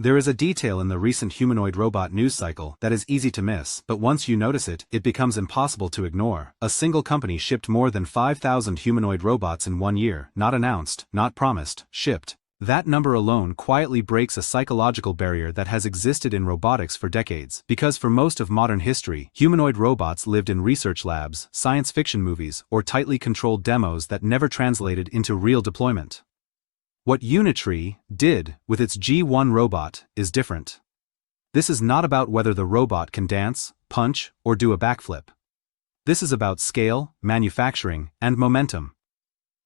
There is a detail in the recent humanoid robot news cycle that is easy to miss, but once you notice it, it becomes impossible to ignore. A single company shipped more than 5,000 humanoid robots in 1 year, not announced, not promised, shipped. That number alone quietly breaks a psychological barrier that has existed in robotics for decades, because for most of modern history, humanoid robots lived in research labs, science fiction movies, or tightly controlled demos that never translated into real deployment. What Unitree did with its G1 robot is different. This is not about whether the robot can dance, punch, or do a backflip. This is about scale, manufacturing, and momentum.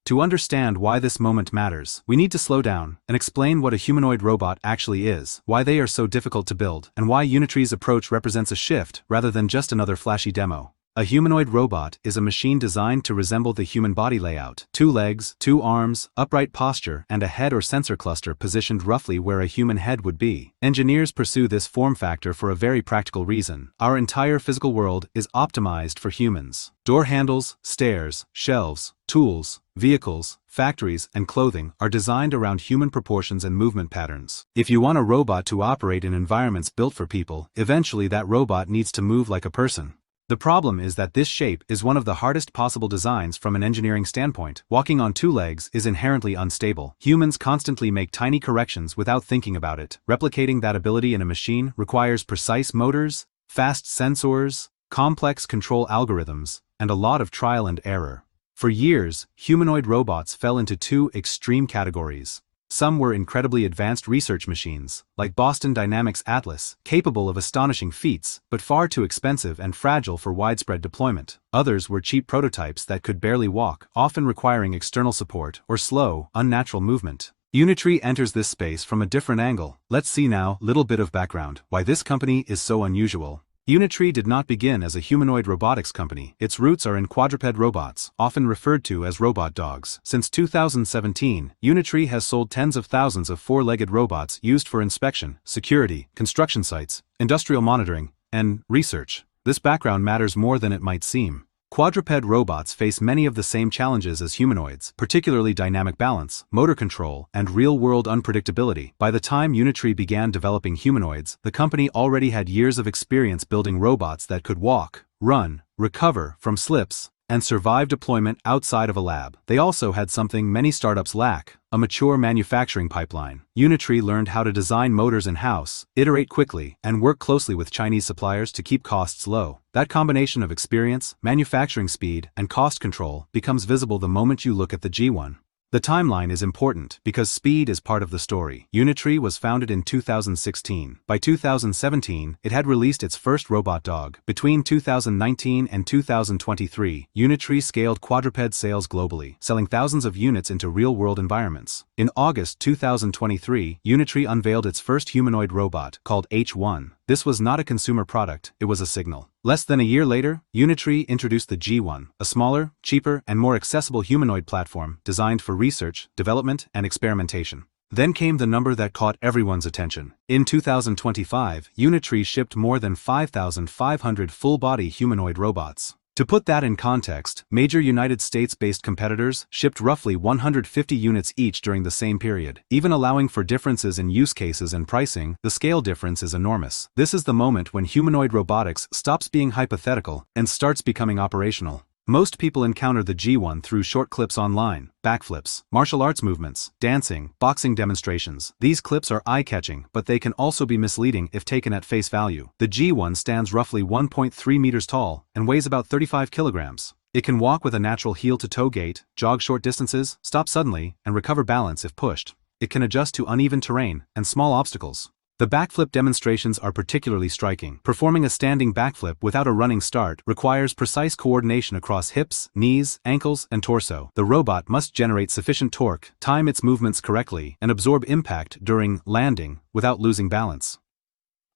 To understand why this moment matters, we need to slow down and explain what a humanoid robot actually is, why they are so difficult to build, and why Unitree's approach represents a shift rather than just another flashy demo. A humanoid robot is a machine designed to resemble the human body layout: 2 legs, 2 arms, upright posture, and a head or sensor cluster positioned roughly where a human head would be. Engineers pursue this form factor for a very practical reason. Our entire physical world is optimized for humans. Door handles, stairs, shelves, tools, vehicles, factories, and clothing are designed around human proportions and movement patterns. If you want a robot to operate in environments built for people, eventually that robot needs to move like a person. The problem is that this shape is one of the hardest possible designs from an engineering standpoint. Walking on 2 legs is inherently unstable. Humans constantly make tiny corrections without thinking about it. Replicating that ability in a machine requires precise motors, fast sensors, complex control algorithms, and a lot of trial and error. For years, humanoid robots fell into 2 extreme categories. Some were incredibly advanced research machines, like Boston Dynamics Atlas, capable of astonishing feats, but far too expensive and fragile for widespread deployment. Others were cheap prototypes that could barely walk, often requiring external support or slow, unnatural movement. Unitree enters this space from a different angle. Let's see now, little bit of background, why this company is so unusual. Unitree did not begin as a humanoid robotics company. Its roots are in quadruped robots, often referred to as robot dogs. Since 2017, Unitree has sold tens of thousands of 4-legged robots used for inspection, security, construction sites, industrial monitoring, and research. This background matters more than it might seem. Quadruped robots face many of the same challenges as humanoids, particularly dynamic balance, motor control, and real-world unpredictability. By the time Unitree began developing humanoids, the company already had years of experience building robots that could walk, run, recover from slips, and survive deployment outside of a lab. They also had something many startups lack: a mature manufacturing pipeline. Unitree learned how to design motors in-house, iterate quickly, and work closely with Chinese suppliers to keep costs low. That combination of experience, manufacturing speed, and cost control becomes visible the moment you look at the G1. The timeline is important because speed is part of the story. Unitree was founded in 2016. By 2017, it had released its first robot dog. Between 2019 and 2023, Unitree scaled quadruped sales globally, selling thousands of units into real-world environments. In August 2023, Unitree unveiled its first humanoid robot, called H1. This was not a consumer product, it was a signal. Less than a year later, Unitree introduced the G1, a smaller, cheaper, and more accessible humanoid platform designed for research, development, and experimentation. Then came the number that caught everyone's attention. In 2025, Unitree shipped more than 5,500 full-body humanoid robots. To put that in context, major United States-based competitors shipped roughly 150 units each during the same period. Even allowing for differences in use cases and pricing, the scale difference is enormous. This is the moment when humanoid robotics stops being hypothetical and starts becoming operational. Most people encounter the G1 through short clips online: backflips, martial arts movements, dancing, boxing demonstrations. These clips are eye-catching, but they can also be misleading if taken at face value. The G1 stands roughly 1.3 meters tall and weighs about 35 kilograms. It can walk with a natural heel-to-toe gait, jog short distances, stop suddenly, and recover balance if pushed. It can adjust to uneven terrain and small obstacles. The backflip demonstrations are particularly striking. Performing a standing backflip without a running start requires precise coordination across hips, knees, ankles, and torso. The robot must generate sufficient torque, time its movements correctly, and absorb impact during landing without losing balance.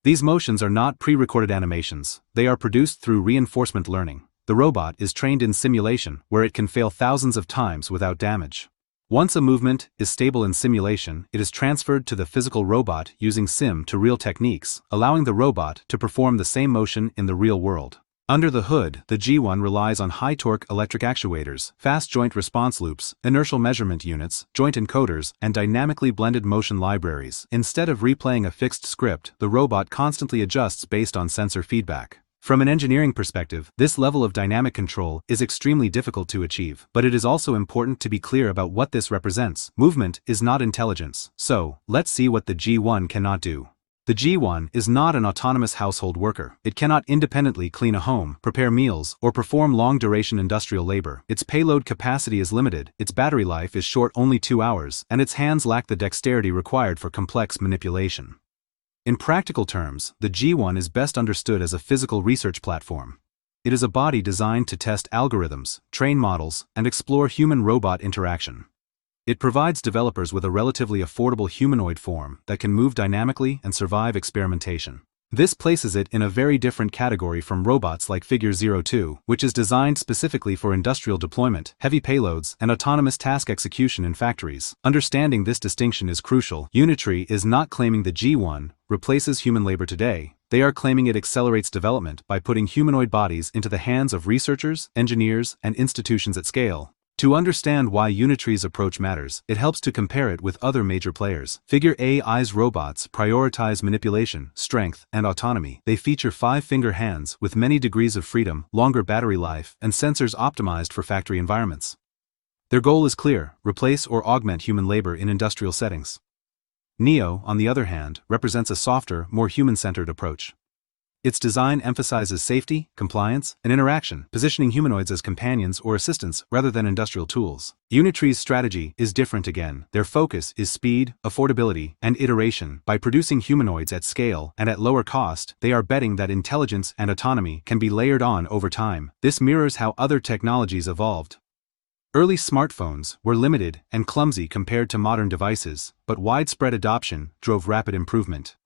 These motions are not pre-recorded animations. They are produced through reinforcement learning. The robot is trained in simulation, where it can fail thousands of times without damage. Once a movement is stable in simulation, it is transferred to the physical robot using sim-to-real techniques, allowing the robot to perform the same motion in the real world. Under the hood, the G1 relies on high-torque electric actuators, fast joint response loops, inertial measurement units, joint encoders, and dynamically blended motion libraries. Instead of replaying a fixed script, the robot constantly adjusts based on sensor feedback. From an engineering perspective, this level of dynamic control is extremely difficult to achieve, but it is also important to be clear about what this represents. Movement is not intelligence. So, let's see what the G1 cannot do. The G1 is not an autonomous household worker. It cannot independently clean a home, prepare meals, or perform long-duration industrial labor. Its payload capacity is limited, its battery life is short only 2 hours, and its hands lack the dexterity required for complex manipulation. In practical terms, the G1 is best understood as a physical research platform. It is a body designed to test algorithms, train models, and explore human-robot interaction. It provides developers with a relatively affordable humanoid form that can move dynamically and survive experimentation. This places it in a very different category from robots like Figure 02, which is designed specifically for industrial deployment, heavy payloads, and autonomous task execution in factories. Understanding this distinction is crucial. Unitree is not claiming the G1 replaces human labor today. They are claiming it accelerates development by putting humanoid bodies into the hands of researchers, engineers, and institutions at scale. To understand why Unitree's approach matters, it helps to compare it with other major players. Figure AI's robots prioritize manipulation, strength, and autonomy. They feature 5-finger hands with many degrees of freedom, longer battery life, and sensors optimized for factory environments. Their goal is clear: replace or augment human labor in industrial settings. Neo, on the other hand, represents a softer, more human-centered approach. Its design emphasizes safety, compliance, and interaction, positioning humanoids as companions or assistants rather than industrial tools. Unitree's strategy is different again. Their focus is speed, affordability, and iteration. By producing humanoids at scale and at lower cost, they are betting that intelligence and autonomy can be layered on over time. This mirrors how other technologies evolved. Early smartphones were limited and clumsy compared to modern devices, but widespread adoption drove rapid improvement.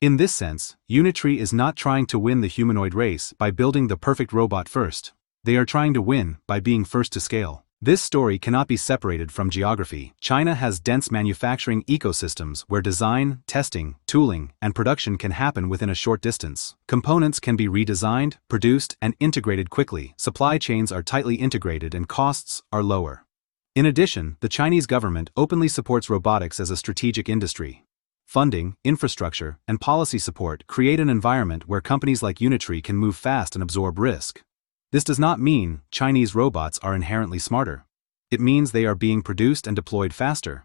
In this sense, Unitree is not trying to win the humanoid race by building the perfect robot first. They are trying to win by being first to scale. This story cannot be separated from geography. China has dense manufacturing ecosystems where design, testing, tooling, and production can happen within a short distance. Components can be redesigned, produced, and integrated quickly. Supply chains are tightly integrated and costs are lower. In addition, the Chinese government openly supports robotics as a strategic industry. Funding, infrastructure, and policy support create an environment where companies like Unitree can move fast and absorb risk. This does not mean Chinese robots are inherently smarter. It means they are being produced and deployed faster.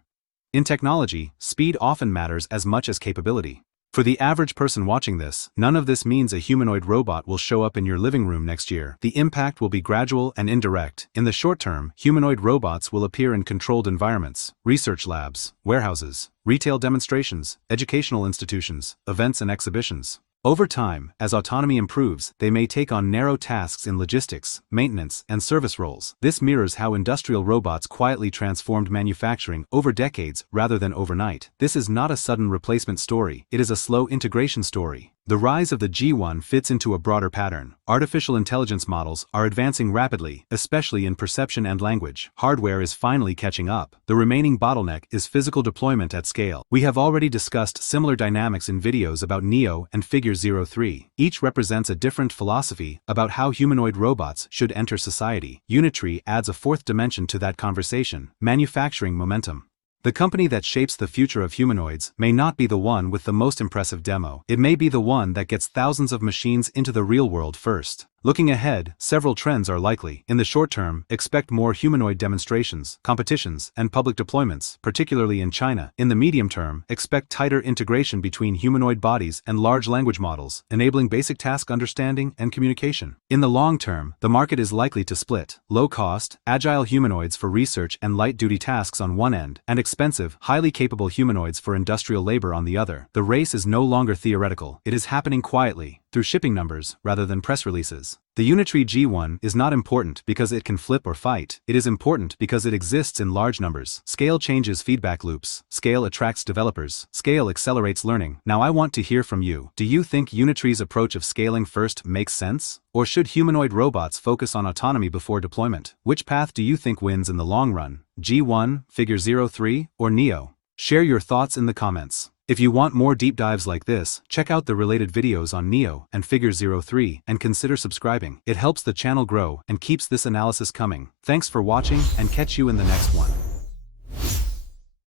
In technology, speed often matters as much as capability. For the average person watching this, none of this means a humanoid robot will show up in your living room next year. The impact will be gradual and indirect. In the short term, humanoid robots will appear in controlled environments, research labs, warehouses, retail demonstrations, educational institutions, events and exhibitions. Over time, as autonomy improves, they may take on narrow tasks in logistics, maintenance, and service roles. This mirrors how industrial robots quietly transformed manufacturing over decades rather than overnight. This is not a sudden replacement story, it is a slow integration story. The rise of the G1 fits into a broader pattern. Artificial intelligence models are advancing rapidly, especially in perception and language. Hardware is finally catching up. The remaining bottleneck is physical deployment at scale. We have already discussed similar dynamics in videos about Neo and Figure 03. Each represents a different philosophy about how humanoid robots should enter society. Unitree adds a fourth dimension to that conversation: manufacturing momentum. The company that shapes the future of humanoids may not be the one with the most impressive demo. It may be the one that gets thousands of machines into the real world first. Looking ahead, several trends are likely. In the short term, expect more humanoid demonstrations, competitions, and public deployments, particularly in China. In the medium term, expect tighter integration between humanoid bodies and large language models, enabling basic task understanding and communication. In the long term, the market is likely to split: low-cost, agile humanoids for research and light-duty tasks on one end, and expensive, highly capable humanoids for industrial labor on the other. The race is no longer theoretical. It is happening quietly, through shipping numbers rather than press releases. The Unitree G1 is not important because it can flip or fight. It is important because it exists in large numbers. Scale changes feedback loops. Scale attracts developers. Scale accelerates learning. Now I want to hear from you. Do you think Unitree's approach of scaling first makes sense? Or should humanoid robots focus on autonomy before deployment? Which path do you think wins in the long run? G1, Figure 03, or Neo? Share your thoughts in the comments. If you want more deep dives like this, check out the related videos on Neo and Figure 03 and consider subscribing. It helps the channel grow and keeps this analysis coming. Thanks for watching and catch you in the next one.